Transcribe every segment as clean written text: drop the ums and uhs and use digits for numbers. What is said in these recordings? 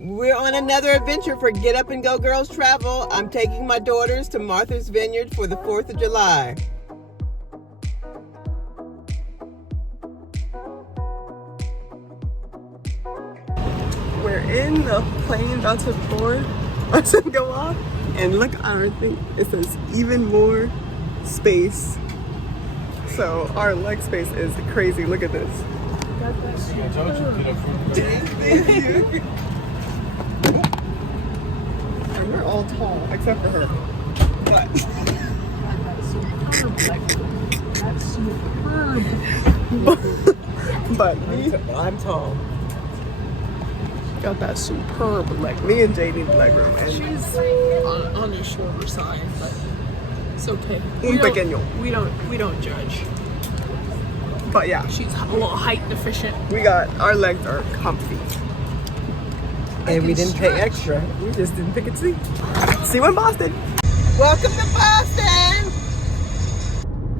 We're on another adventure for Get Up and Go Girls Travel. I'm taking my daughters to Martha's Vineyard for the 4th of July. We're in the plane about to board, about to go off, and look at our thing. It says even more space. So our leg space is crazy. Look at this. Thank you. And we're all tall except for her. But me, I'm tall. Got that superb leg. Me and Jay need leg room. And she's on the shorter side, but it's okay. We don't judge. But yeah, she's a little height deficient. Our legs are comfy. And we didn't pay extra. We just didn't pick a seat. See you in Boston. Welcome to Boston.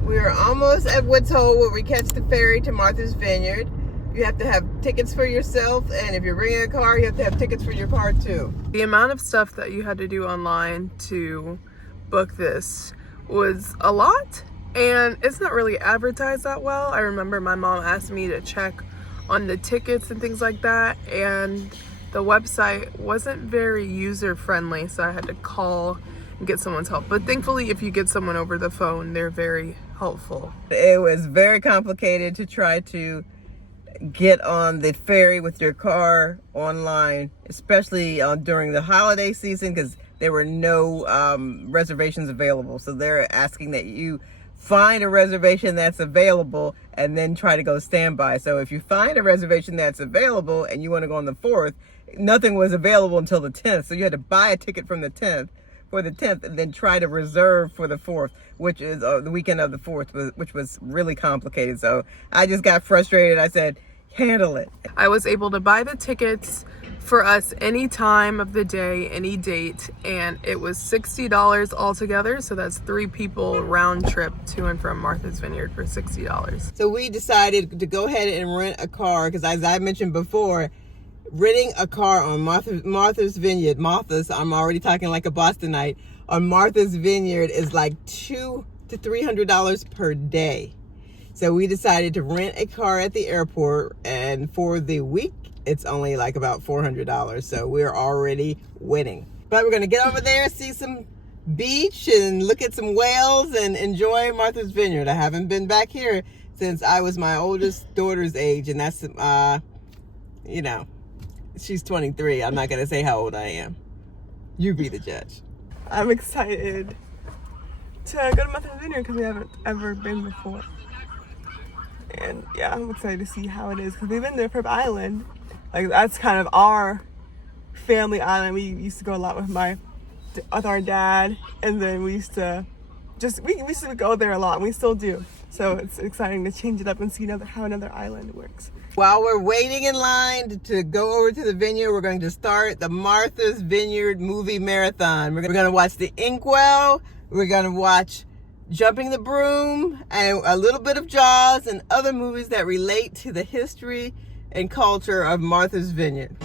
We're almost at Woods Hole where we catch the ferry to Martha's Vineyard. You have to have tickets for yourself, and if you're bringing a car, you have to have tickets for your car too. The amount of stuff that you had to do online to book this was a lot, and it's not really advertised that well. I remember my mom asked me to check on the tickets and things like that, and the website wasn't very user-friendly, so I had to call and get someone's help. But thankfully, if you get someone over the phone, they're very helpful. It was very complicated to try to get on the ferry with your car online, especially during the holiday season, because there were no reservations available. So they're asking that you find a reservation that's available and then try to go standby. So if you find a reservation that's available and you want to go on the 4th, nothing was available until the 10th. So you had to buy a ticket from the 10th for the 10th and then try to reserve for the 4th, which is the weekend of the 4th, which was really complicated. So I just got frustrated. I said, handle it. I was able to buy the tickets for us any time of the day, any date, and it was $60 altogether. So that's 3 people round trip to and from Martha's Vineyard for $60. So we decided to go ahead and rent a car because, as I mentioned before, renting a car on Martha's Vineyard, I'm already talking like a Bostonite, on Martha's Vineyard is like $200 to $300 per day. So we decided to rent a car at the airport, and for the week, it's only like about $400. So we're already winning. But we're gonna get over there, see some beach and look at some whales and enjoy Martha's Vineyard. I haven't been back here since I was my oldest daughter's age, and that's, she's 23. I'm not gonna say how old I am. You be the judge. I'm excited to go to Martha's Vineyard because we haven't ever been before. And yeah, I'm excited to see how it is because we've been to Ferry Island. Like, that's kind of our family island. We used to go a lot with our dad, and then we used to go there a lot, and we still do. So it's exciting to change it up and see how another island works. While we're waiting in line to go over to the vineyard, we're going to start the Martha's Vineyard movie marathon. We're going to watch the Inkwell. We're going to watch Jumping the Broom and a little bit of Jaws and other movies that relate to the history and culture of Martha's Vineyard.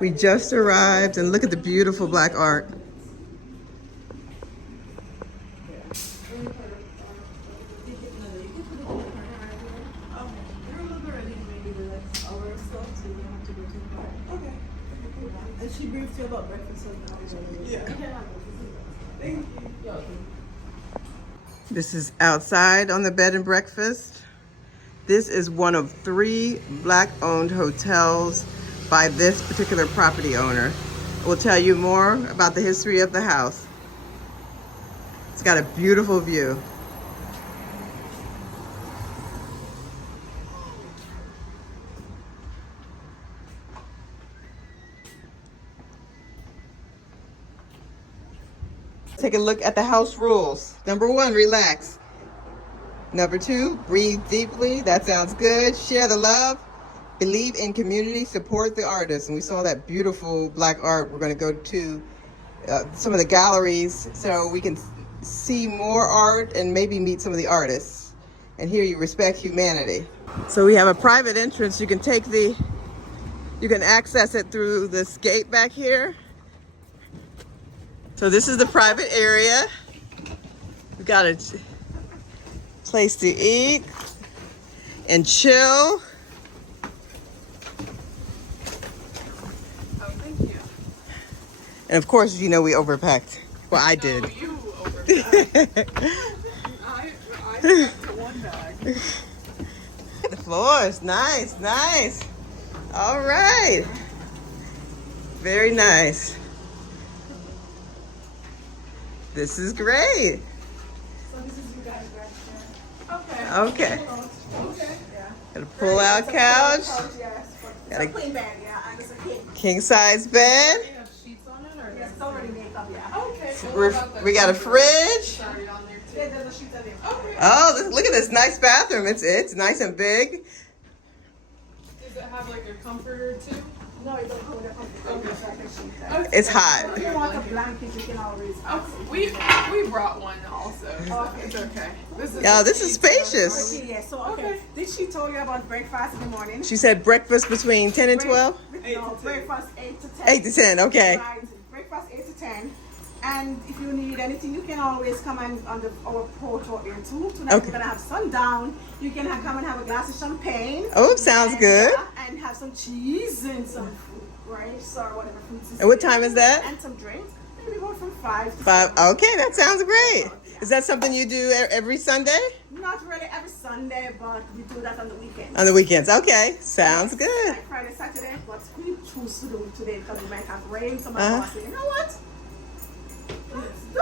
We just arrived, and look at the beautiful black art. And she briefed you about breakfast. Yeah. Thank you. This is outside on the bed and breakfast. This is one of 3 Black-owned hotels by this particular property owner. We'll tell you more about the history of the house. It's got a beautiful view. Take a look at the house rules. Number 1, relax. Number 2, breathe deeply. That sounds good. Share the love. Believe in community. Support the artists. And we saw that beautiful Black art. We're going to go to some of the galleries so we can see more art and maybe meet some of the artists. And here you respect humanity. So we have a private entrance. You can access it through this gate back here. So this is the private area. We've got a place to eat and chill. Oh, thank you. And of course, you know we overpacked. Well, I did. No, you overpacked. I packed one bag. The floors, nice, nice. All right. Very nice. This is great. So this is you guys right here. Okay. Okay. Yeah. Got a pull-out couch. Yes. Got a Queen bed, yeah, and it's a king. king-size bed. You have sheets on it, or Yes, it's already made up, yeah. okay. Well, what about the We got a fridge. started on there too? Yeah, there's a sheet of it. Okay. Oh, look at this nice bathroom. It's nice and big. Does it have like a comforter too? No, it don't hold a comforter. It's like a sheet. Okay. It's hot. If you want a blanket, you can always ask. Okay. We brought one also. So it's okay. This is spacious. Okay, yeah, so, Okay. okay. Did she tell you about breakfast in the morning? She said breakfast between 10 and 12? No, breakfast 8 to 10. 8 to 10, okay. Right, breakfast 8 to 10. And if you need anything, you can always come on our porch out there too. Tonight Okay. we're gonna have sundown. You can come and have a glass of champagne. Oh, sounds And, good. and have some cheese and some fruit, grapes or whatever fruits. And what time is that? And some drinks. Maybe about from 5 to 5. 7. Okay, that sounds great. Is that something you do every Sunday? Not really every Sunday, but we do that on the weekends. On the weekends. Okay, sounds good. Like Friday, Saturday, but we choose to do it today because we might have rain. Some of Uh-huh. us say, you know what? Let's do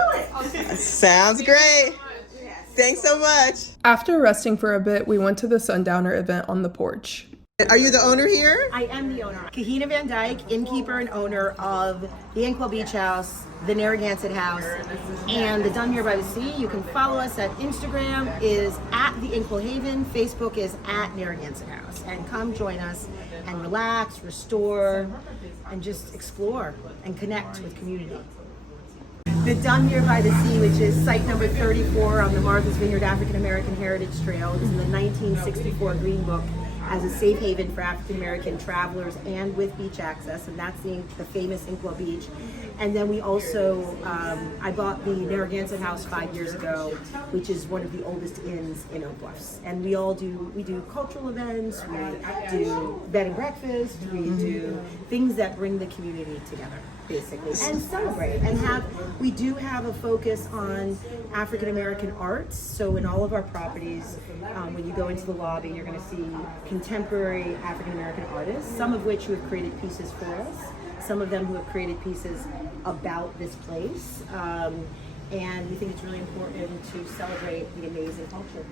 it. Sounds great. Yes. Thanks so much. After resting for a bit, we went to the Sundowner event on the porch. Are you the owner here? I am the owner. Kahina Van Dyke, innkeeper and owner of the Inkwell Beach House, the Narragansett House, and the Done Here by the Sea. You can follow us at Instagram is at the Inkwell Haven, Facebook is at Narragansett House. And come join us and relax, restore, and just explore and connect with community. The Done Here by the Sea, which is site number 34 on the Martha's Vineyard African American Heritage Trail, is in the 1964 Green Book as a safe haven for African American travelers and with beach access, and that's the famous Inkwell Beach. And then we also, I bought the Narragansett House 5 years ago, which is one of the oldest inns in Oak Bluffs. And we do cultural events, we do bed and breakfast, we do things that bring the community together, basically, and celebrate. And we do have a focus on African American arts. So in all of our properties, when you go into the lobby, you're going to see contemporary African American artists, some of which who have created pieces for us, some of them who have created pieces about this place. And we think it's really important to celebrate the amazing culture.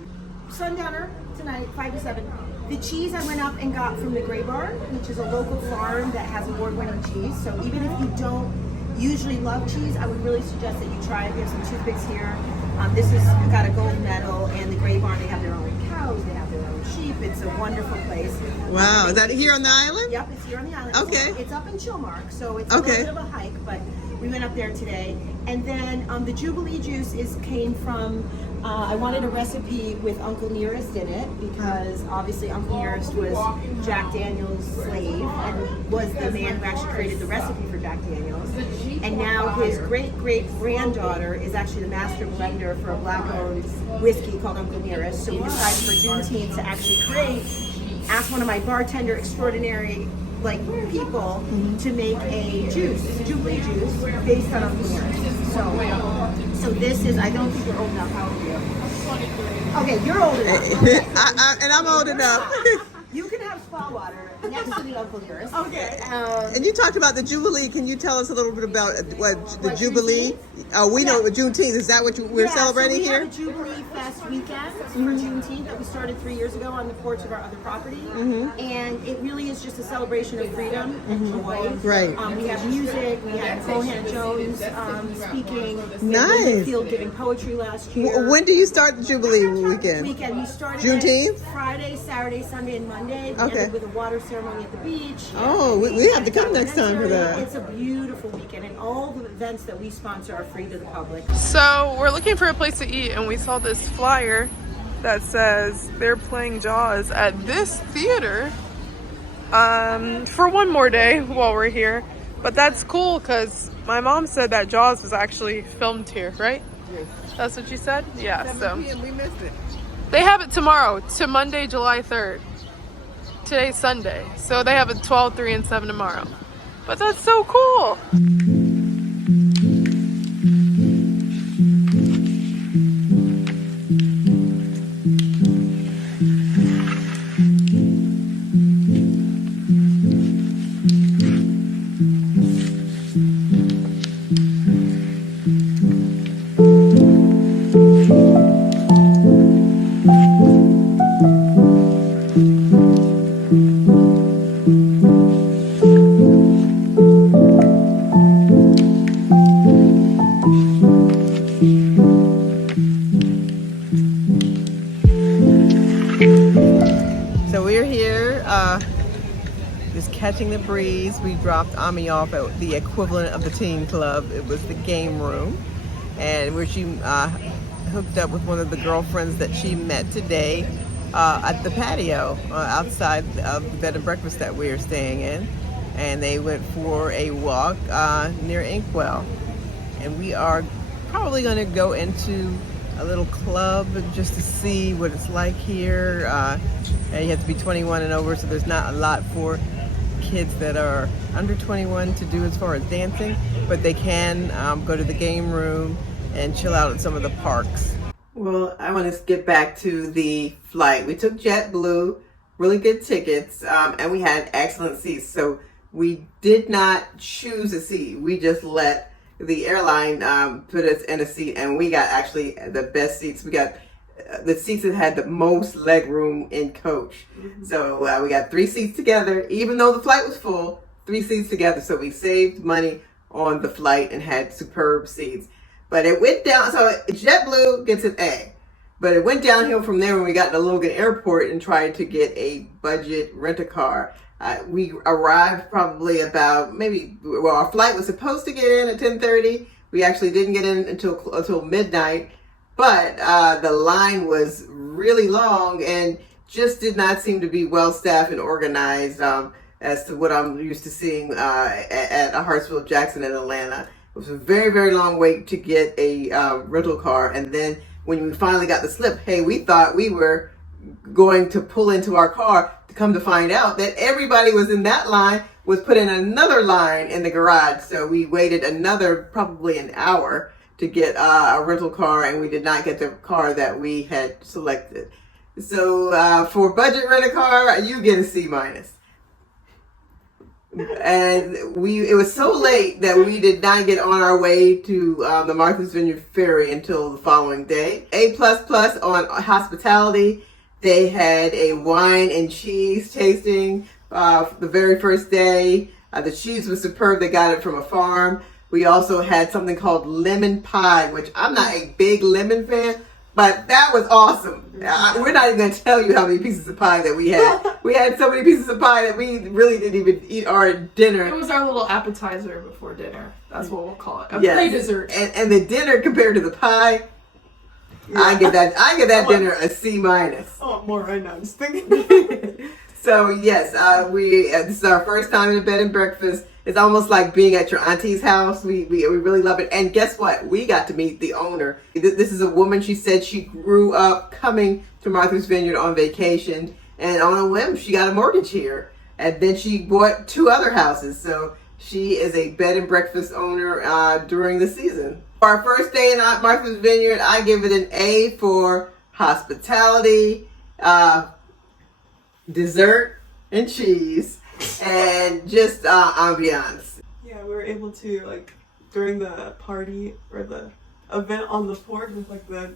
Sundowner tonight, 5 to 7. The cheese I went up and got from the Gray Barn, which is a local farm that has award-winning cheese. So even if you don't usually love cheese, I would really suggest that you try it. We have some toothpicks here. This has got a gold medal, and the Gray Barn, they have their own cows, they have their own sheep. It's a wonderful place. Wow, is that here on the island? Yep, it's here on the island. Okay. It's up in Chilmark, so it's Okay. a little bit of a hike, but we went up there today. And then the Jubilee juice came from I wanted a recipe with Uncle Nearest in it because obviously Uncle Nearest was Jack Daniel's slave and was the man who actually created the recipe for Jack Daniel's. And now his great-great-granddaughter is actually the master blender for a black-owned whiskey called Uncle Nearest. So we decided for Juneteenth to actually ask one of my bartender extraordinary people to make a juice, Jubilee juice, based on Uncle Nearest. So this is, I don't think you're old enough. How old are you? Okay, you're old enough. Okay. And I'm old enough. You can have spa water next to the Uncle Nearest. Okay. And you talked about the Jubilee. Can you tell us a little bit about the Jubilee? We know what Juneteenth. Is that what we're celebrating here? We have a Jubilee Fest weekend for Juneteenth that we started 3 years ago on the porch of our other property. And it really is just a celebration of freedom and joy. Right. We have music. We had Hannah Jones speaking. Nice. Field giving poetry last year. When do you start the Jubilee weekend? We started Juneteenth? Friday, Saturday, Sunday, and Monday. We Okay. ended with a water ceremony at the beach. Oh, we have to come next time for that. It's a beautiful weekend, and all the events that we sponsor are free to the public. So we're looking for a place to eat, and we saw this flyer that says they're playing Jaws at this theater for one more day while we're here. But that's cool because my mom said that Jaws was actually filmed here, right? Yes. That's what you said? Yeah. 7 p.m. We missed it. They have it tomorrow, to Monday, July 3rd. Today's Sunday, so they have it 12, 3, and 7 tomorrow. But that's so cool. Catching the breeze. We dropped Ami off at the equivalent of the teen club. It was the game room, and where she hooked up with one of the girlfriends that she met today at the patio outside of the bed and breakfast that we are staying in, and they went for a walk near Inkwell, and we are probably going to go into a little club just to see what it's like here. And you have to be 21 and over, so there's not a lot for kids that are under 21 to do as far as dancing, but they can go to the game room and chill out at some of the parks. Well, I want to get back to the flight. We took JetBlue, really good tickets, and we had excellent seats. So we did not choose a seat. We just let the airline put us in a seat, and we got actually the best seats. We got the seats that had the most leg room in coach. So we got 3 seats together, even though the flight was full, 3 seats together. So we saved money on the flight and had superb seats. But it went down, so JetBlue gets an A. But it went downhill from there when we got to Logan Airport and tried to get a budget rent-a-car. We arrived probably about our flight was supposed to get in at 10:30. We actually didn't get in until midnight. But the line was really long and just did not seem to be well staffed and organized as to what I'm used to seeing at Hartsfield Jackson in Atlanta. It was a very, very long wait to get a rental car. And then when we finally got the slip, hey, we thought we were going to pull into our car, to come to find out that everybody was in that line was put in another line in the garage. So we waited another probably an hour to get a rental car, and we did not get the car that we had selected. So for budget rent-a-car, you get a C-. And it was so late that we did not get on our way to the Martha's Vineyard Ferry until the following day. A++ on hospitality. They had a wine and cheese tasting the very first day. The cheese was superb. They got it from a farm. We also had something called lemon pie, which I'm not a big lemon fan, but that was awesome. We're not even going to tell you how many pieces of pie that we had. We had so many pieces of pie that we really didn't even eat our dinner. It was our little appetizer before dinner. That's what we'll call it. A pre-dessert. And the dinner compared to the pie, I give that dinner a C minus. I want more right now. Just thinking. So yes, this is our first time in a bed and breakfast. It's almost like being at your auntie's house. We really love it. And guess what? We got to meet the owner. This is a woman. She said she grew up coming to Martha's Vineyard on vacation, and on a whim, she got a mortgage here. And then she bought 2 other houses. So she is a bed and breakfast owner during the season. For our first day in Martha's Vineyard, I give it an A for hospitality, dessert and cheese, and just ambiance. Yeah, we were able to, like, during the party or the event on the fort with like the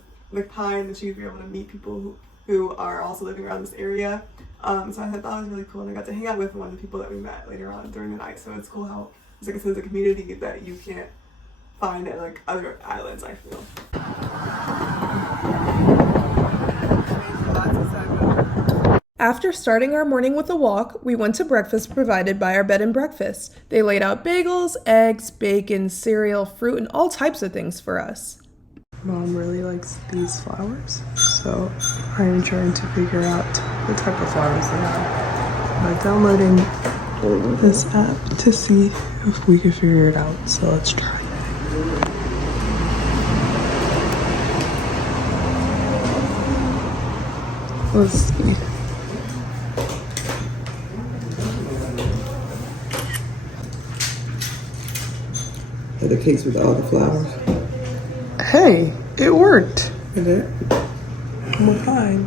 pie and the cheese, we were able to meet people who are also living around this area. So I thought that was really cool, and I got to hang out with one of the people that we met later on during the night. So it's cool how it's like a sense of community that you can't find at like other islands, I feel. After starting our morning with a walk, we went to breakfast provided by our bed and breakfast. They laid out bagels, eggs, bacon, cereal, fruit, and all types of things for us. Mom really likes these flowers, so I am trying to figure out what type of flowers they are by downloading this app to see if we can figure it out. So let's try. Let's see. Are the cakes with all the flowers? Hey, it worked. Is it? What kind?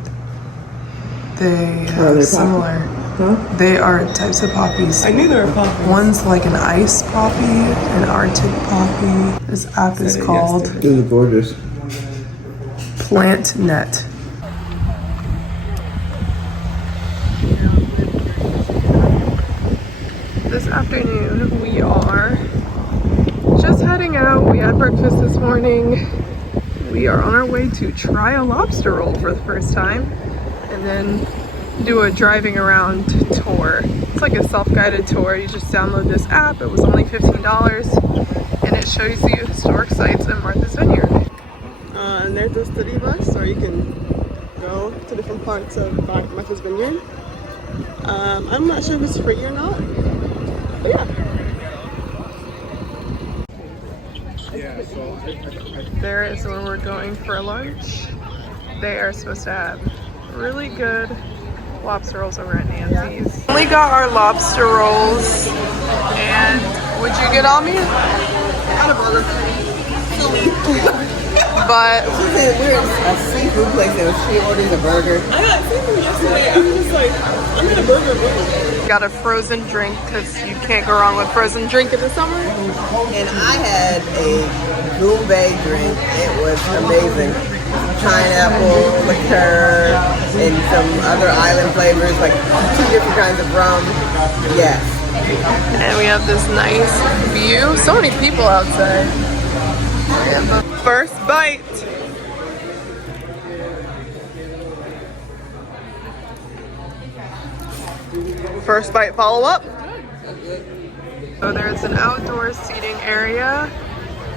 They Oh, are they're similar. Huh? They are types of poppies. I knew they were poppies. One's like an ice poppy, an Arctic poppy. This app is called These are gorgeous. Plant Net. This afternoon we are just heading out. We had breakfast this morning. We are on our way to try a lobster roll for the first time and then do a driving around tour. It's like a self-guided tour. You just download this app. It was only $15 and it shows you historic sites in Martha's Vineyard. And there's the city bus, or you can go to different parts of Martha's Vineyard. I'm not sure if it's free or not, but yeah. There is where we're going for lunch. They are supposed to have really good lobster rolls over at Nancy's. We got our lobster rolls, and would you get on me? Got a burger. But We're in a seafood place and she orders a burger. I got seafood yesterday. I was just like, I'm in a burger mood. Got a frozen drink because you can't go wrong with frozen drink in the summer. And I had a gourmet drink. It was amazing. Pineapple, liqueur, and some other island flavors, like 2 different kinds of rum. Yes. And we have this nice view. So many people outside. And the first bite. First bite follow up. So there's an outdoor seating area.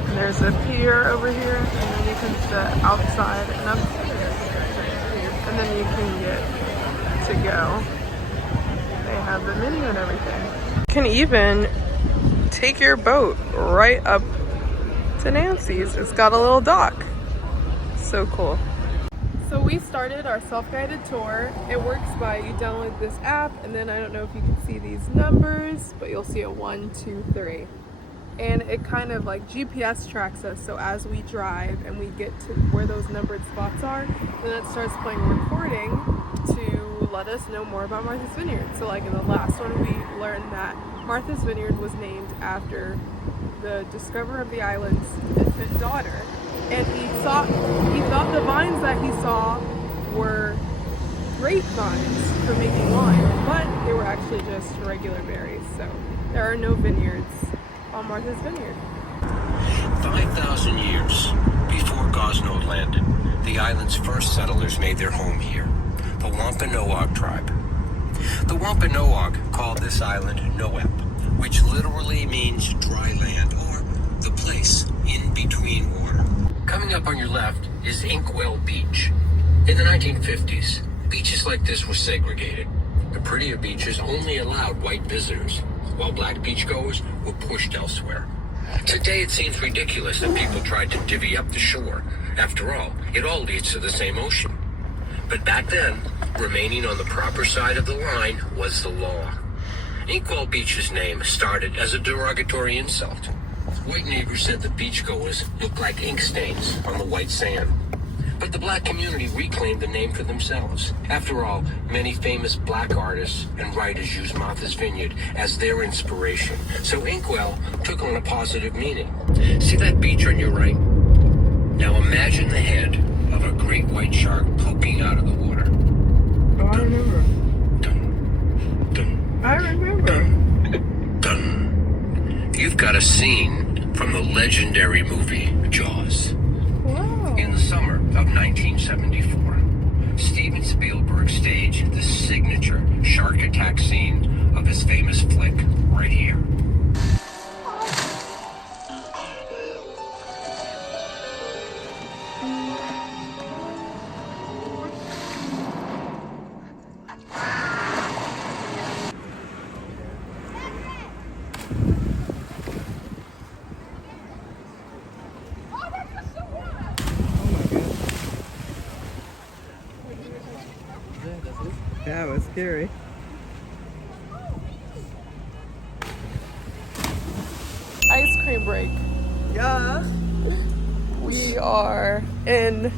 And there's a pier over here. And then you can sit outside and upstairs. And then you can get to go. They have the menu and everything. You can even take your boat right up to Nancy's. It's got a little dock. So cool. So we started our self-guided tour. It works by you download this app, and then I don't know if you can see these numbers, but you'll see a 1, 2, 3. And it kind of like GPS tracks us, so as we drive and we get to where those numbered spots are, then it starts playing a recording to let us know more about Martha's Vineyard. So like in the last one, we learned that Martha's Vineyard was named after the discoverer of the island's infant daughter. And he thought the vines that he saw were grapevines for making wine, but they were actually just regular berries. So there are no vineyards on Martha's Vineyard. 5,000 years before Gosnold landed, the island's first settlers made their home here, the Wampanoag tribe. The Wampanoag called this island Noep, which literally means dry land or the place in between water. Coming up on your left is Inkwell Beach. In the 1950s, beaches like this were segregated. The prettier beaches only allowed white visitors, while black beachgoers were pushed elsewhere. Today it seems ridiculous that people tried to divvy up the shore. After all, it all leads to the same ocean. But back then, remaining on the proper side of the line was the law. Inkwell Beach's name started as a derogatory insult. White neighbors said the beachgoers looked like ink stains on the white sand. But the black community reclaimed the name for themselves. After all, many famous black artists and writers use Martha's Vineyard as their inspiration. So Inkwell took on a positive meaning. See that beach on your right? Now imagine the head of a great white shark poking out of the water. Oh, I remember. Dun, dun, I remember. dun. You've got a scene from the legendary movie Jaws. In the summer of 1974, Steven Spielberg staged the signature shark attack scene of his famous flick right here. That was scary. Ice cream break. Yeah. We are in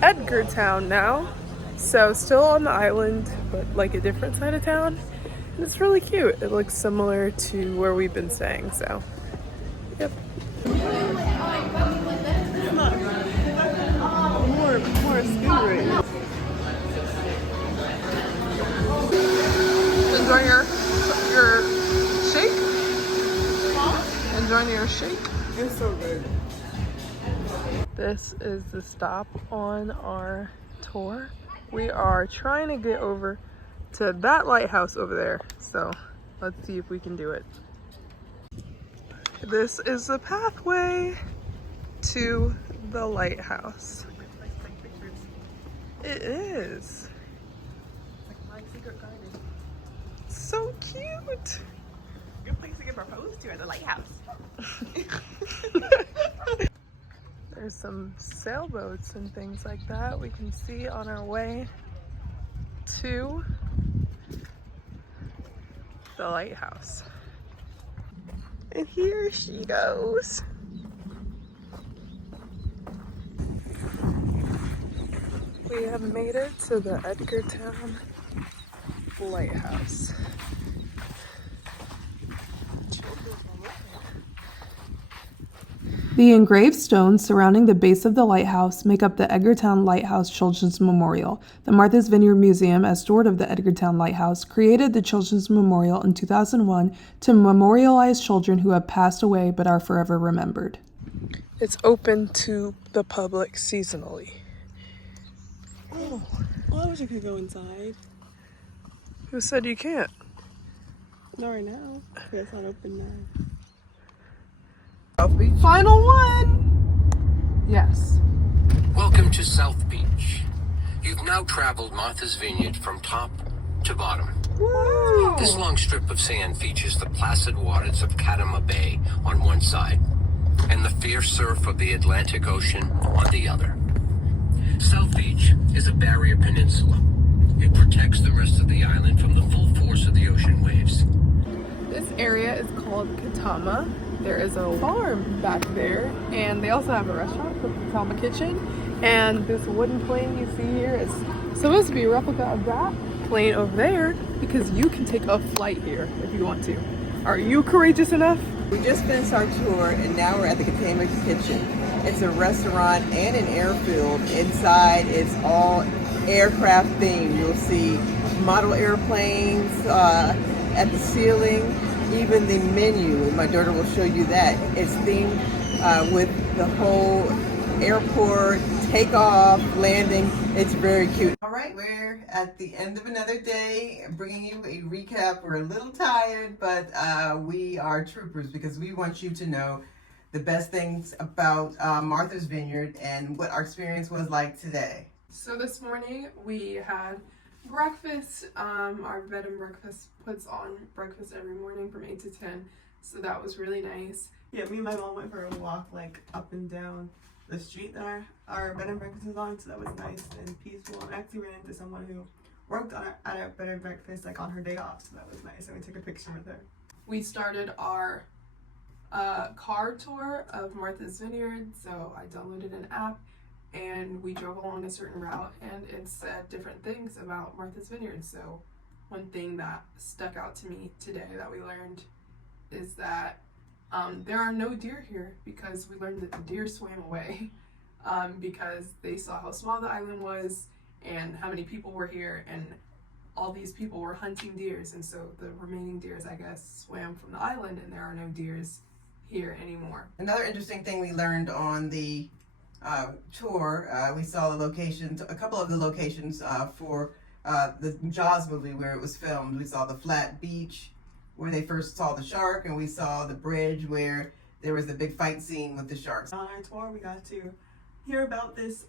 Edgartown now. So still on the island, but like a different side of town. And it's really cute. It looks similar to where we've been staying, so yep. More scary. Enjoying your shake? Enjoying your shake? It's so good. This is the stop on our tour. We are trying to get over to that lighthouse over there. So let's see if we can do it. This is the pathway to the lighthouse. It is. My secret garden. So cute. Good place to get proposed to at the lighthouse. There's some sailboats and things like that we can see on our way to the lighthouse. And here she goes. We have made it to the Edgartown lighthouse. The engraved stones surrounding the base of the lighthouse make up the Edgartown Lighthouse Children's Memorial. The Martha's Vineyard Museum, as steward of the Edgartown Lighthouse, created the Children's Memorial in 2001 to memorialize children who have passed away but are forever remembered. It's open to the public seasonally. Oh, I wish I could go inside. Who said you can't? Not right now. It's not open now. Final one! Yes. Welcome to South Beach. You've now traveled Martha's Vineyard from top to bottom. Woo! This long strip of sand features the placid waters of Catama Bay on one side and the fierce surf of the Atlantic Ocean on the other. South Beach is a barrier peninsula. It protects the rest of the island from the full force of the ocean waves. This area is called Catama. There is a farm back there, and they also have a restaurant, the Catama Kitchen. And this wooden plane you see here is supposed to be a replica of that plane over there, because you can take a flight here if you want to. Are you courageous enough? We just finished our tour and now we're at the Catama Kitchen. It's a restaurant and an airfield. Inside it's all aircraft themed. You'll see model airplanes at the ceiling. Even the menu, my daughter will show you that, it's themed with the whole airport, takeoff, landing. It's very cute. All right, we're at the end of another day, bringing you a recap. We're a little tired, but we are troopers because we want you to know the best things about Martha's Vineyard and what our experience was like today. So this morning we had breakfast. Our bed and breakfast puts on breakfast every morning from 8 to 10. So that was really nice. Yeah, me and my mom went for a walk like up and down the street that our bed and breakfast is on, so that was nice and peaceful. And I actually ran into someone who worked at our bed and breakfast like on her day off, so that was nice. And we took a picture with her. We started our car tour of Martha's Vineyard, so I downloaded an app and we drove along a certain route and it said different things about Martha's Vineyard. So one thing that stuck out to me today that we learned is that there are no deer here, because we learned that the deer swam away because they saw how small the island was and how many people were here, and all these people were hunting deers, and so the remaining deers, I guess, swam from the island, and there are no deers here anymore. Another interesting thing we learned on the tour, we saw the locations, a couple of the locations for the Jaws movie where it was filmed. We saw the flat beach where they first saw the shark, and we saw the bridge where there was the big fight scene with the sharks. On our tour, we got to hear about this.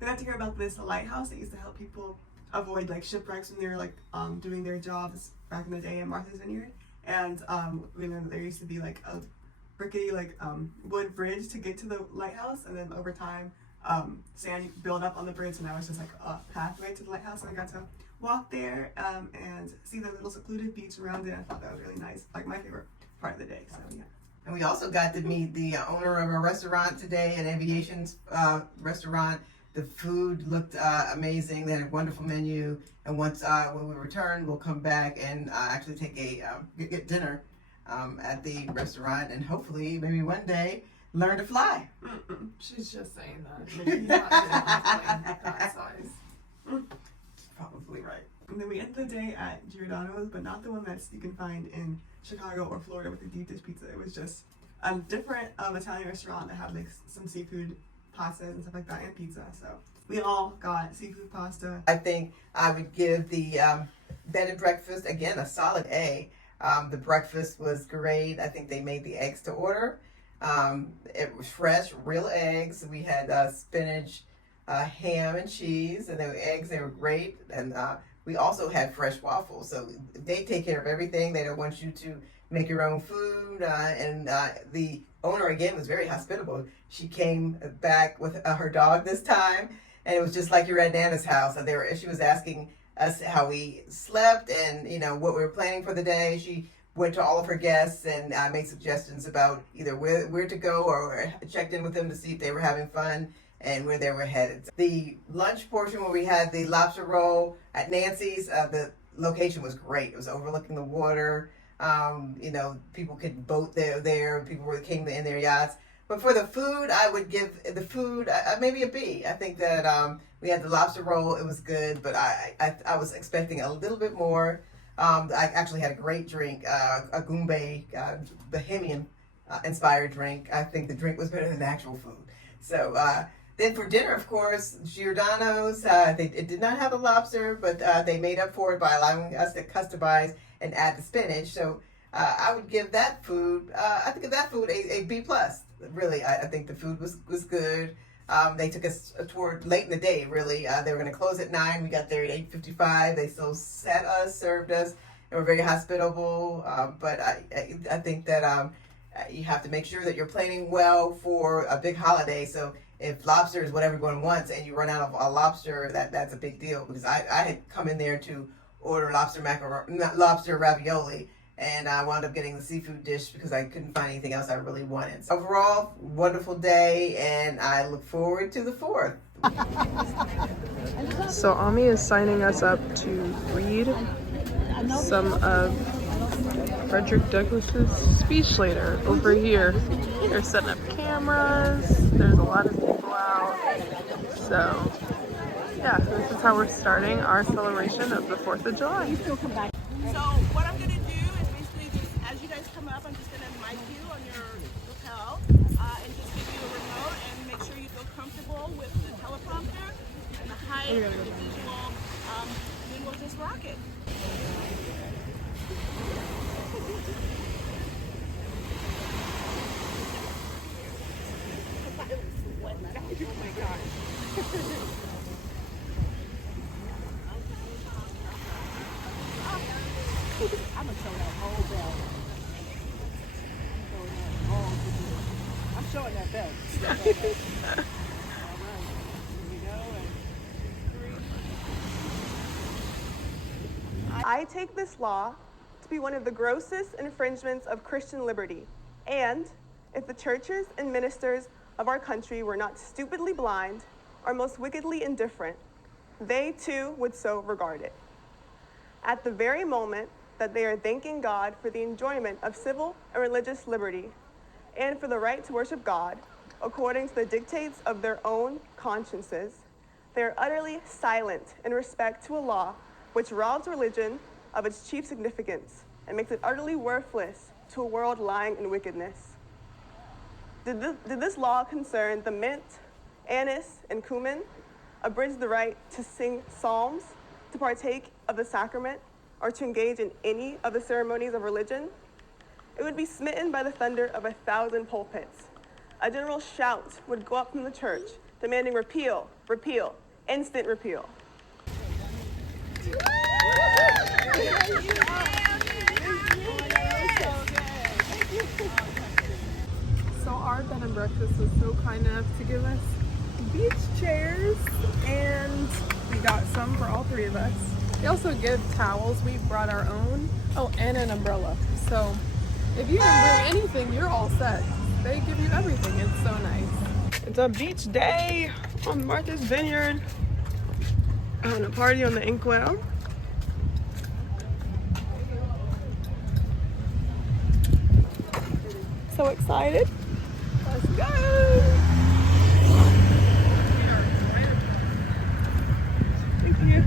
We got to hear about this lighthouse that used to help people avoid like shipwrecks when they were like doing their jobs back in the day in Martha's Vineyard. And we learned that there used to be like a rickety like wood bridge to get to the lighthouse, and then over time sand built up on the bridge, and now it's just like a pathway to the lighthouse. And I got to walk there and see the little secluded beach around it. I thought that was really nice, like my favorite part of the day. So yeah. And we also got to meet the owner of a restaurant today, an aviation restaurant. The food looked amazing. They had a wonderful menu. And once when we return, we'll come back and actually take a get dinner at the restaurant, and hopefully maybe one day learn to fly. She's just saying that. Maybe not that size. Probably right. And then we ended the day at Giordano's, but not the one that you can find in Chicago or Florida with the deep dish pizza. It was just a different Italian restaurant that had like some seafood pastas and stuff like that, and pizza. So we all got seafood pasta. I think I would give the bed and breakfast, again, a solid A. The breakfast was great. I think they made the eggs to order. It was fresh, real eggs. We had spinach, ham and cheese, and the eggs, they were great. And we also had fresh waffles. So they take care of everything. They don't want you to make your own food. And the owner, again, was very hospitable. She came back with her dog this time, and it was just like you're at Nana's house. And she was asking us how we slept and, you know, what we were planning for the day. She went to all of her guests and made suggestions about either where to go, or checked in with them to see if they were having fun and where they were headed. The lunch portion where we had the lobster roll at Nancy's, the location was great. It was overlooking the water. You know, people could boat there. People came in their yachts. But for the food, I would give the food maybe a B. I think that we had the lobster roll. It was good, but I was expecting a little bit more. I actually had a great drink, a Goombay Bahamian inspired drink. I think the drink was better than the actual food. So then for dinner, of course, Giordano's. It did not have the lobster, but they made up for it by allowing us to customize and add the spinach. So I would give that food, a B+. Really, I think the food was good. They took us toward late in the day, really. They were going to close at 9. We got there at 8:55. They still sat us, served us, and were very hospitable. But I think that you have to make sure that you're planning well for a big holiday. So if lobster is what everyone wants and you run out of a lobster, that's a big deal. Because I had come in there to order lobster ravioli, and I wound up getting the seafood dish because I couldn't find anything else I really wanted. So overall, wonderful day, and I look forward to the 4th. So Ami is signing us up to read some of Frederick Douglass's speech later over here. They're setting up cameras. There's a lot of people out. So yeah, this is how we're starting our celebration of the 4th of July. So what I'm going to do is basically just, as you guys come up, I'm just going to mic you on your lapel and just give you a remote and make sure you feel comfortable with the teleprompter and the height and the visual, then we'll just rock it. Showing that bed. I take this law to be one of the grossest infringements of Christian liberty, and if the churches and ministers of our country were not stupidly blind or most wickedly indifferent, they too would so regard it. At the very moment that they are thanking God for the enjoyment of civil and religious liberty, and for the right to worship God according to the dictates of their own consciences, they are utterly silent in respect to a law which robs religion of its chief significance and makes it utterly worthless to a world lying in wickedness. Did this law concern the mint, anise, and cumin, abridge the right to sing psalms, to partake of the sacrament, or to engage in any of the ceremonies of religion? It would be smitten by the thunder of 1,000 pulpits. A general shout would go up from the church, demanding repeal, repeal, instant repeal. So our bed and breakfast was so kind enough to give us beach chairs, and we got some for all three of us. They also give towels. We brought our own. Oh, and an umbrella. So if you can bring anything, you're all set. They give you everything. It's so nice. It's a beach day on Martha's Vineyard. Having a party on the Inkwell. So excited. Let's go. Thank you.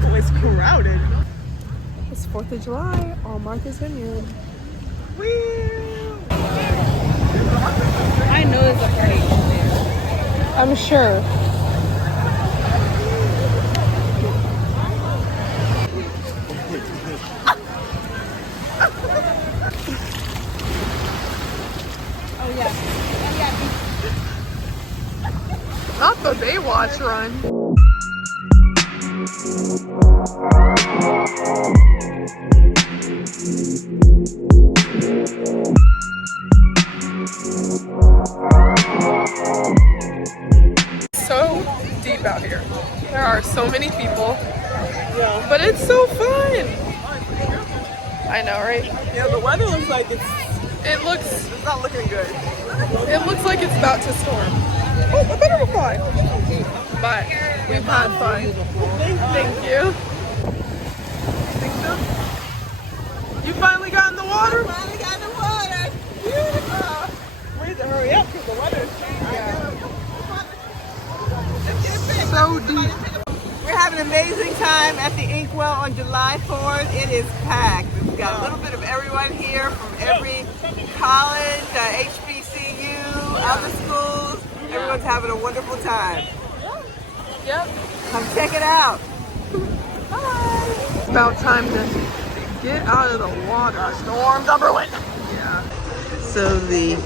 Oh, it's crowded. It's 4th of July on Martha's Vineyard. I know there's a party there. I'm sure. Oh yeah. Not the Baywatch run. So deep out here. There are so many people. Yeah. But it's so fun. I know, right? Yeah, the weather looks like it's not looking good. It looks like it's about to storm. Oh, a butterfly. But we've had fun. Thank you. Think so? You finally got in the water? Finally got in the water. Beautiful. We need to hurry up because the weather's changing. So deep. We're having an amazing time at the Inkwell on July 4th. It is packed. We've got a little bit of everyone here from every college, HBCU, other schools. Everyone's having a wonderful time. Yep. Come check it out. It's about time to get out of the water. Storm's are brewing. Yeah. So the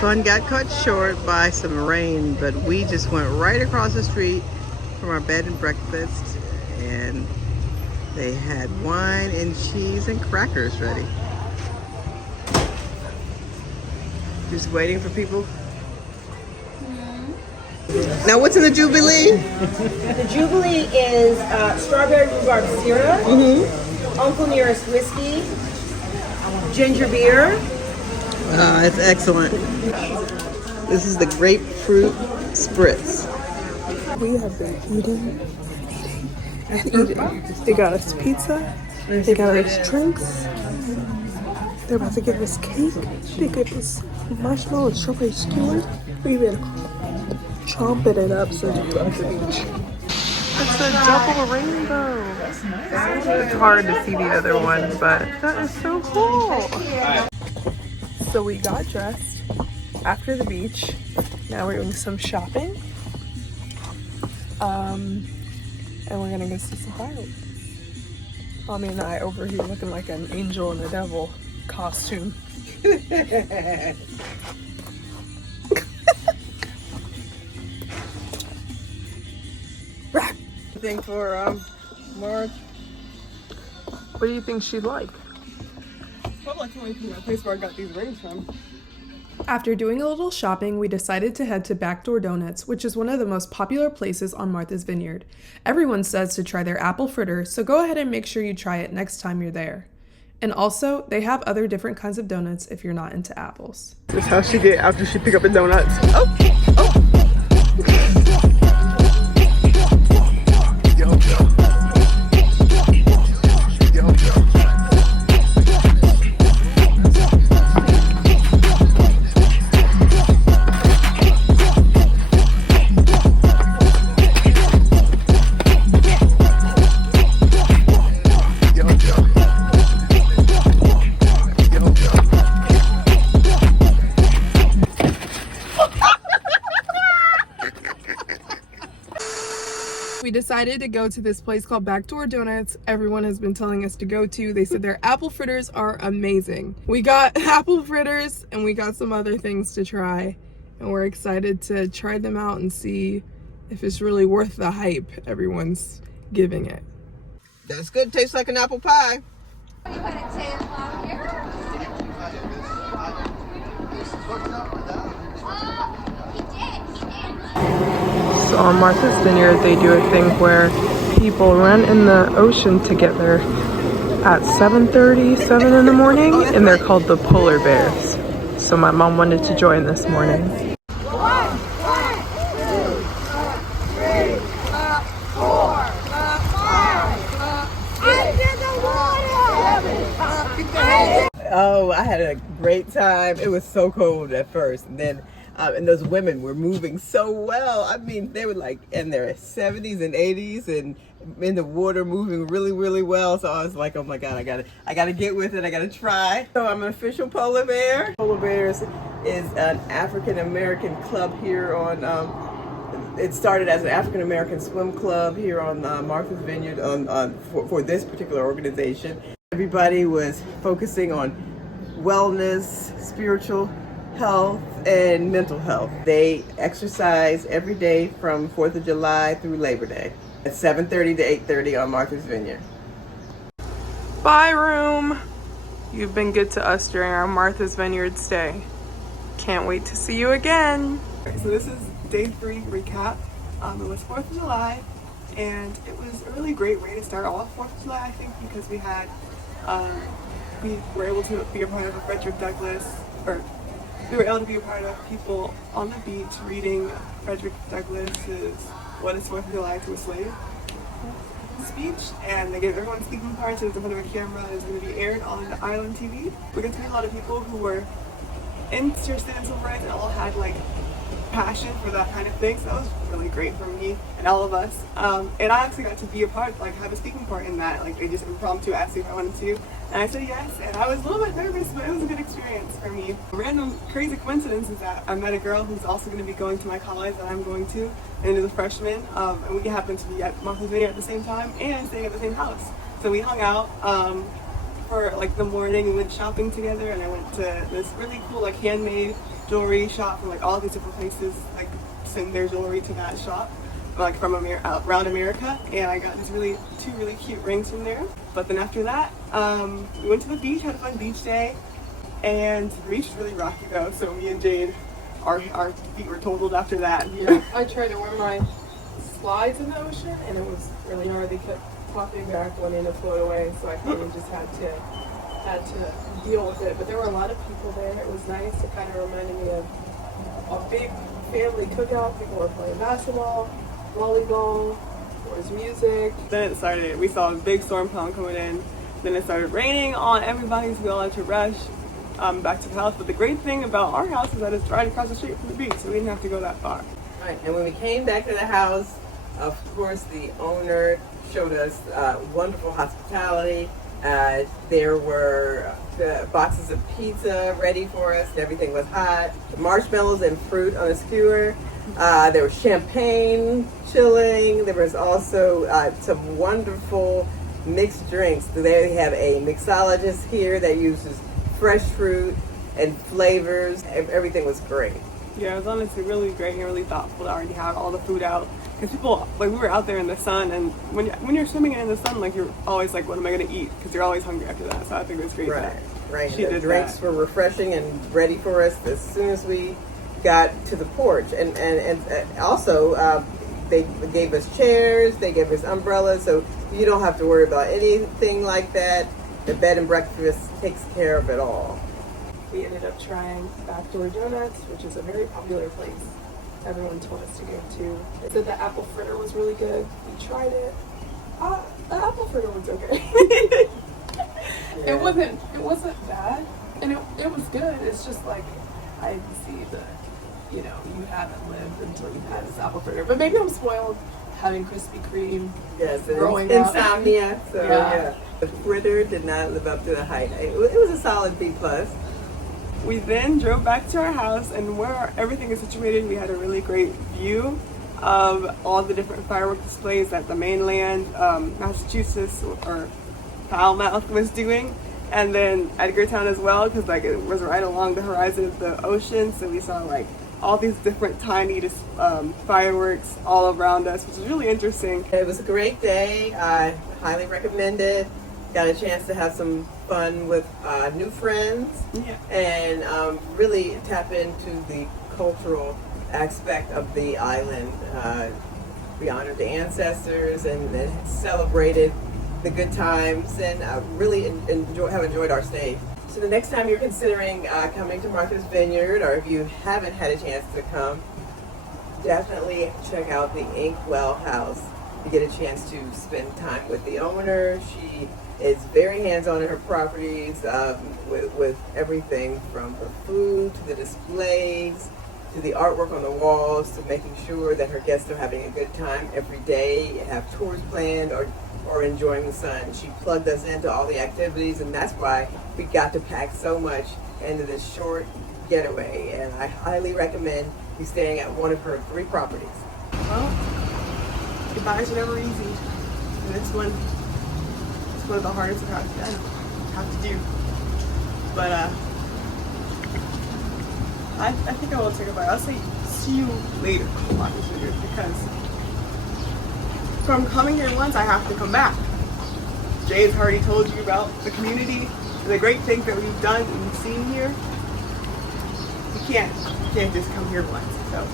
fun got cut short by some rain, but we just went right across the street from our bed and breakfast, and they had wine and cheese and crackers ready. Just waiting for people. Now what's in the Jubilee? The Jubilee is strawberry rhubarb syrup, Uncle Nearest whiskey, ginger beer. It's excellent. This is the grapefruit spritz. We have been eating and eating. They got us pizza. They got us drinks. They're about to give us cake. They gave us marshmallow and strawberry skewers. We've been chomping it up since we got to the beach. It's a double rainbow. It's hard to see the other one, but that is so cool. So we got dressed after the beach. Now we're doing some shopping. And we're gonna go see some fireworks. Mommy and I over here looking like an angel and a devil costume. Thing for March. What do you think she'd like? Probably like the place where I got these rings from. After doing a little shopping, we decided to head to Backdoor Donuts, which is one of the most popular places on Martha's Vineyard. Everyone says to try their apple fritter, so go ahead and make sure you try it next time you're there. And also, they have other different kinds of donuts if you're not into apples. This is how she get after she pick up the donuts. Oh! We decided to go to this place called Backdoor Donuts. Everyone has been telling us to go to. They said their apple fritters are amazing. We got apple fritters and we got some other things to try. And we're excited to try them out and see if it's really worth the hype everyone's giving it. That's good. Tastes like an apple pie. So on Martha's Vineyard, they do a thing where people run in the ocean together at 7:30, 7 in the morning, and they're called the polar bears. So my mom wanted to join this morning. Oh, I had a great time. It was so cold at first, and then and those women were moving so well. I mean, they were like in their 70s and 80s and in the water moving really, really well. So I was like, oh my God, I gotta get with it. I gotta try. So I'm an official polar bear. Polar Bears is an African-American club here on, it started as an African-American swim club here on Martha's Vineyard for this particular organization. Everybody was focusing on wellness, spiritual health, and mental health. They exercise every day from 4th of July through Labor Day at 7:30 to 8:30 on Martha's Vineyard. Bye, room. You've been good to us during our Martha's Vineyard stay. Can't wait to see you again. So this is day 3 recap. It was 4th of July, and it was a really great way to start off 4th of July, I think, because we had we were able to be a part of a Frederick Douglass, or we were able to be a part of people on the beach reading Frederick Douglass's "What is 4th of July to a Slave" speech, and they gave everyone speaking parts. It was in front of a camera. It was going to be aired on Island TV. We got to meet a lot of people who were interested in civil rights and all had like passion for that kind of thing. So that was really great for me and all of us. And I actually got to be a part, like have a speaking part in that. Like they just impromptu asked me if I wanted to, and I said yes. And I was a little bit nervous, but it was a good experience for me. A random crazy coincidence is that I met a girl who's also going to be going to my college that I'm going to, and is a freshman. And we happened to be at Martha's Vineyard at the same time and staying at the same house. So we hung out for like the morning. We went shopping together, and I went to this really cool like handmade jewelry shop from like all these different places, like send their jewelry to that shop, like from around America, and I got these two really cute rings from there. But then after that, we went to the beach, had a fun beach day, and the beach was really rocky though, so me and Jade, our feet were totaled after that. Yeah, I tried to wear my slides in the ocean, and it was really hard. They kept popping back, wanting to float away, so I kind of just had to deal with it. But there were a lot of people there. It was nice. It kind of reminded me of a big family cookout. People were playing basketball, volleyball, there was music. Then it started. We saw a big storm cloud coming in. Then it started raining on everybody, so we all had to rush back to the house. But the great thing about our house is that it's right across the street from the beach, so we didn't have to go that far. Right, and when we came back to the house, of course, the owner showed us wonderful hospitality. There were boxes of pizza ready for us. Everything was hot. Marshmallows and fruit on a skewer. There was champagne chilling. There was also some wonderful mixed drinks. They have a mixologist here that uses fresh fruit and flavors. Everything was great. Yeah, it was honestly really great and really thoughtful to already have all the food out. Because people, like, we were out there in the sun, and when you're swimming in the sun, like, you're always like, what am I going to eat? Because you're always hungry after that. So I think it was great. Right. She The did drinks that. were refreshing and ready for us as soon as we got to the porch. And also, they gave us chairs, they gave us umbrellas, so you don't have to worry about anything like that. The bed and breakfast takes care of it all. We ended up trying Backdoor Donuts, which is a very popular place everyone told us to go to. They said the apple fritter was really good. We tried it. The apple fritter was okay. It wasn't bad, and it was good. It's just like, I see you haven't lived until you've had this apple fritter. But maybe I'm spoiled having Krispy Kreme. Yes, growing up. insomnia. So Yeah. the fritter did not live up to the hype. It was a solid B+. We then drove back to our house, and where everything is situated, we had a really great view of all the different fireworks displays that the mainland, Massachusetts or Falmouth was doing, and then Edgartown as well, because like it was right along the horizon of the ocean, so we saw like all these different tiny fireworks all around us, which was really interesting. It was a great day. I highly recommend it. Got a chance to have some fun with new friends and really tap into the cultural aspect of the island. We honored the ancestors and celebrated the good times, and really have enjoyed our stay. So the next time you're considering coming to Martha's Vineyard, or if you haven't had a chance to come, definitely check out the Inkwell House. You get a chance to spend time with the owner. She is very hands-on in her properties, with everything from the food to the displays to the artwork on the walls, to making sure that her guests are having a good time every day, have tours planned, or enjoying the sun. She plugged us into all the activities, and that's why we got to pack so much into this short getaway. And I highly recommend you staying at one of her 3 properties. Well, goodbyes are never easy, and this one is one of the hardest I have to do. But I think I will take a bite. I'll say see you later, because from coming here once, I have to come back. Jay's already told you about the community and the great things that we've done and we've seen here. You can't just come here once. So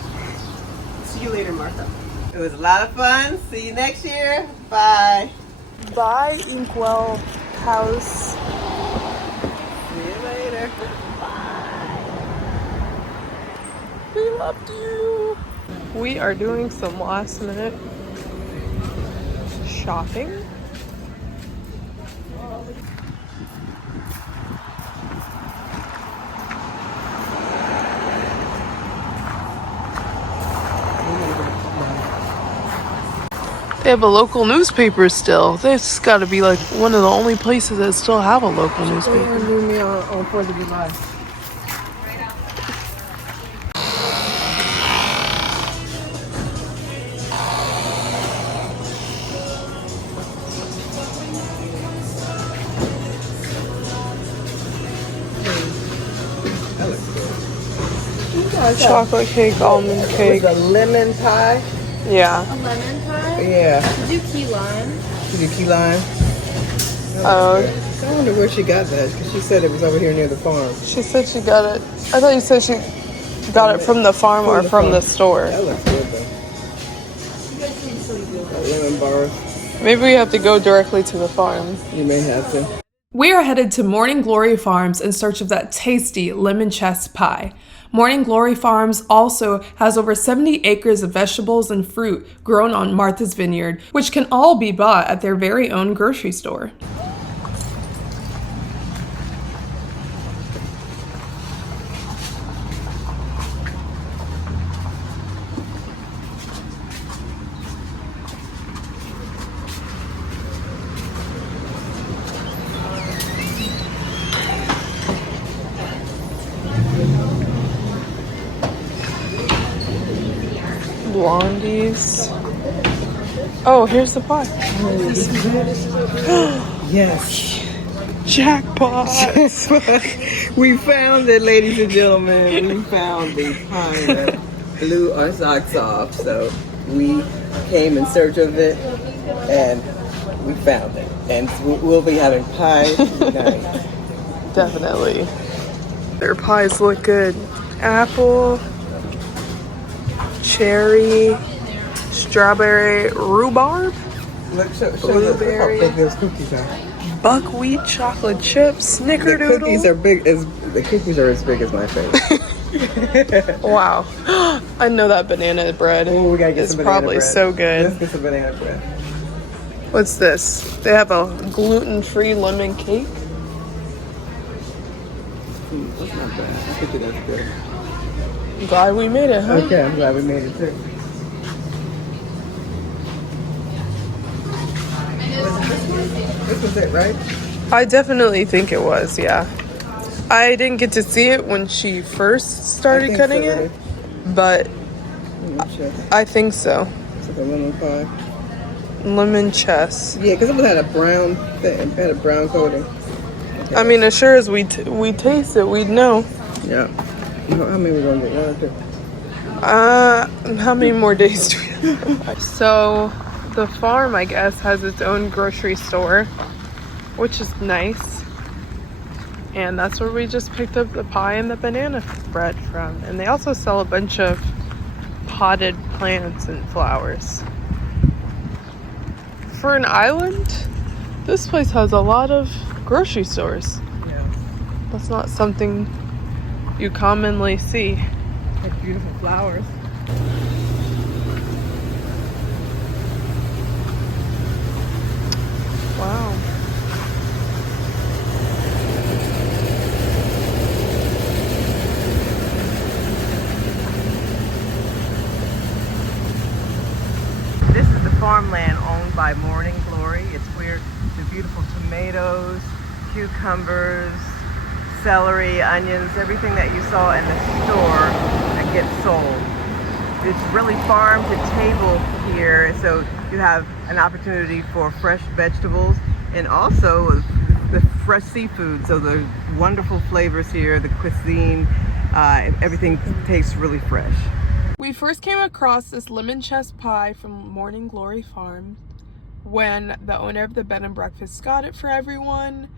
see you later, Martha. It was a lot of fun. See you next year. Bye. Bye, Inkwell House. See you later. We loved you. We are doing some last minute shopping. They have a local newspaper still. This got to be like one of the only places that still have a local newspaper. Knew me on 4th of July. Chocolate cake, almond cake. It was a lemon pie. Yeah. A lemon pie? Yeah. Do key lime. The key lime. Oh. I wonder where she got that, because she said it was over here near the farm. She said she got it. I thought you said she got it from the farm or from the store. That looks good though. Lemon bars. Maybe we have to go directly to the farm. You may have to. We are headed to Morning Glory Farms in search of that tasty lemon chest pie. Morning Glory Farms also has over 70 acres of vegetables and fruit grown on Martha's Vineyard, which can all be bought at their very own grocery store. blondies. Oh, here's the pie. Yes. Jackpot. We found it, ladies and gentlemen. We found the pie that blew our socks off. So we came in search of it, and we found it. And we'll be having pie tonight. Definitely. Their pies look good. Apple, cherry, strawberry, rhubarb, Look, show blueberry, how big those cookies are. buckwheat chocolate chips, The snickerdoodle. cookies are as big as my face. Wow. I know that banana bread Ooh, we gotta get is some banana probably bread. so good. Let's get some banana bread. What's this? They have a gluten-free lemon cake. That's not bad. I think that's good. I'm glad we made it, huh? Okay, I'm glad we made it too. This was it, right? I definitely think it was, yeah. I didn't get to see it when she first started cutting it, but I think so. It's like a lemon pie. Lemon chess. Yeah, because it had a brown thing. It had a brown coating. Okay. I mean, as sure as we taste it, we'd know. Yeah. How many we gonna get? 1 or 2? How many more days do we have? So, the farm, I guess, has its own grocery store, which is nice. And that's where we just picked up the pie and the banana bread from. And they also sell a bunch of potted plants and flowers. For an island, this place has a lot of grocery stores. Yeah. That's not something you commonly see. Like beautiful flowers. Wow. This is the farmland owned by Morning Glory. It's where the beautiful tomatoes, cucumbers, celery, onions, everything that you saw in the store that gets sold. It's really farm to table here, so you have an opportunity for fresh vegetables and also the fresh seafood. So the wonderful flavors here, the cuisine, everything tastes really fresh. We first came across this lemon chest pie from Morning Glory Farm when the owner of the bed and breakfast got it for everyone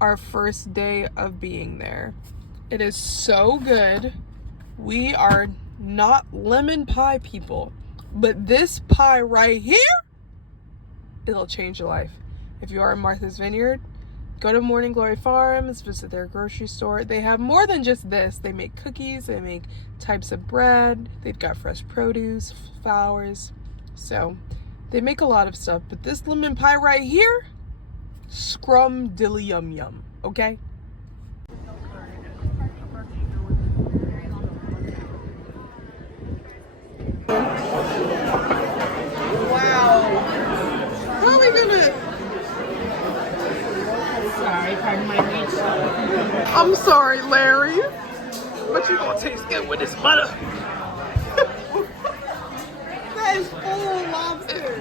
our first day of being there. It is so good. We are not lemon pie people, but this pie right here, it'll change your life. If you are in Martha's Vineyard, go to Morning Glory Farms, visit their grocery store. They have more than just this. They make cookies, they make types of bread, they've got fresh produce, flowers. So they make a lot of stuff, but this lemon pie right here, scrum dilly yum yum, okay? Wow. How are we gonna... Sorry, pardon my reach. I'm sorry, Larry, but you gonna taste good with this butter. That is full lobster.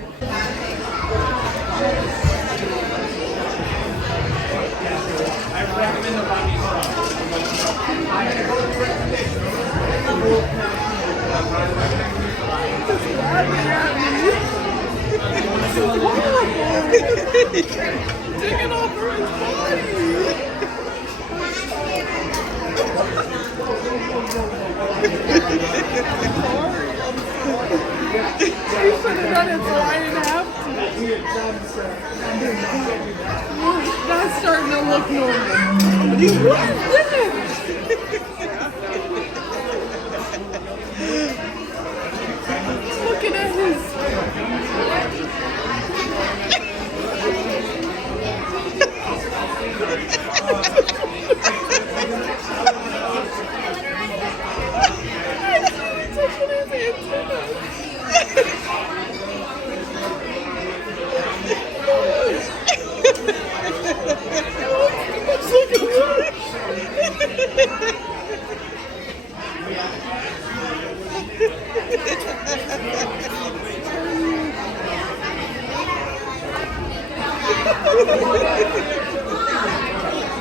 Taking over his body. You should have done it so I didn't have to. That's starting to look normal. What is this? Looking at his...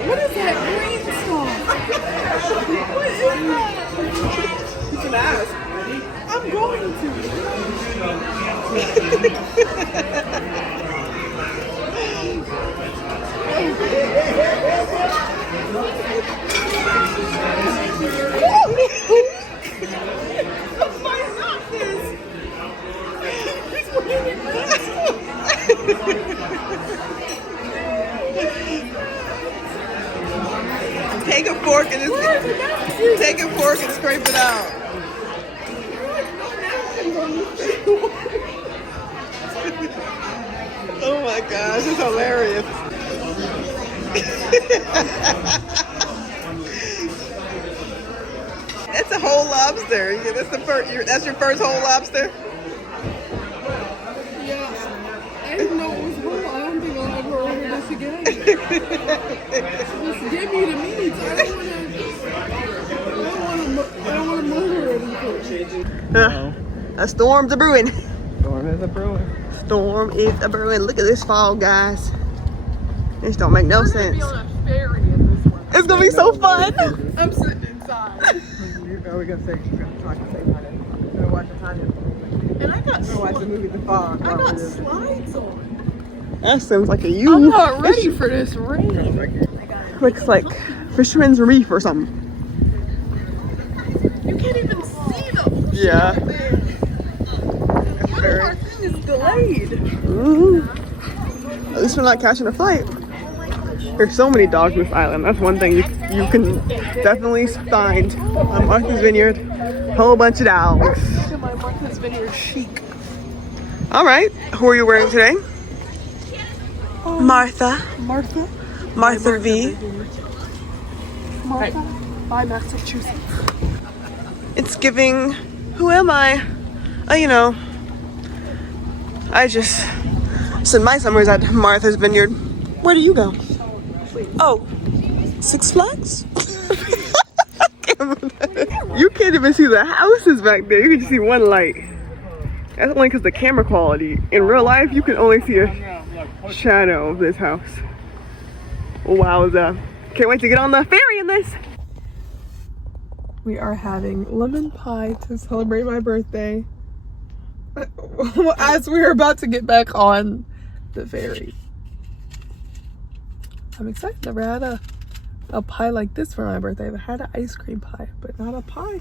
What is that green stuff? What is that? You can ask. I'm going to. Take a fork and just take a fork and scrape it out. Oh my gosh, it's hilarious. That's a whole lobster. That's your first whole lobster? Yeah. I didn't know it was whole. I don't think I'll ever order this again. Just give me the meat. I don't want to murder anything. A storm's a brewing. Storm is a brewing. Storm is a brewing. Look at this fog, guys. This don't make no sense. Be on a ferry in this one. It's gonna be so fun. I'm sitting inside. We're gonna say we're gonna talk and say about it. We're gonna watch the time. And I got We're gonna watch the movie The Fog. I got slides on. That seems like a U. I'm not ready for this rain. Looks like Fisherman's Reef or something. You can't even see them. Yeah. Our thing is delayed. At least we're not catching a flight. There's so many dogs on this island. That's one thing you can definitely find on Martha's Vineyard. Whole bunch of dogs. Look at my Martha's Vineyard chic. All right. Who are you wearing today? Martha. Martha. Martha V. Martha. By Massachusetts. It's giving. Who am I? I just spent my summers at Martha's Vineyard. Where do you go? Oh, Six Flags? You can't even see the houses back there. You can just see one light. That's only because the camera quality. In real life, you can only see a shadow of this house. Wowza. Can't wait to get on the ferry in this. We are having lemon pie to celebrate my birthday as we're about to get back on the ferry. I'm excited. Never had a pie like this for my birthday. I had an ice cream pie, but not a pie.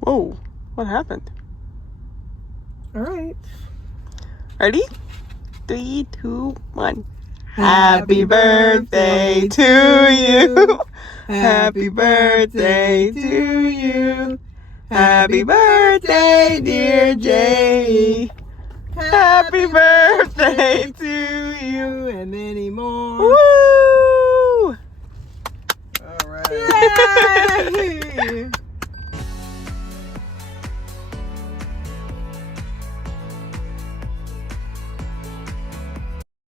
Whoa, what happened? All right. Ready? 3, 2, 1. Happy birthday to you. Happy birthday to you. Happy birthday, dear Jay. Happy birthday to you. And many more. Woo!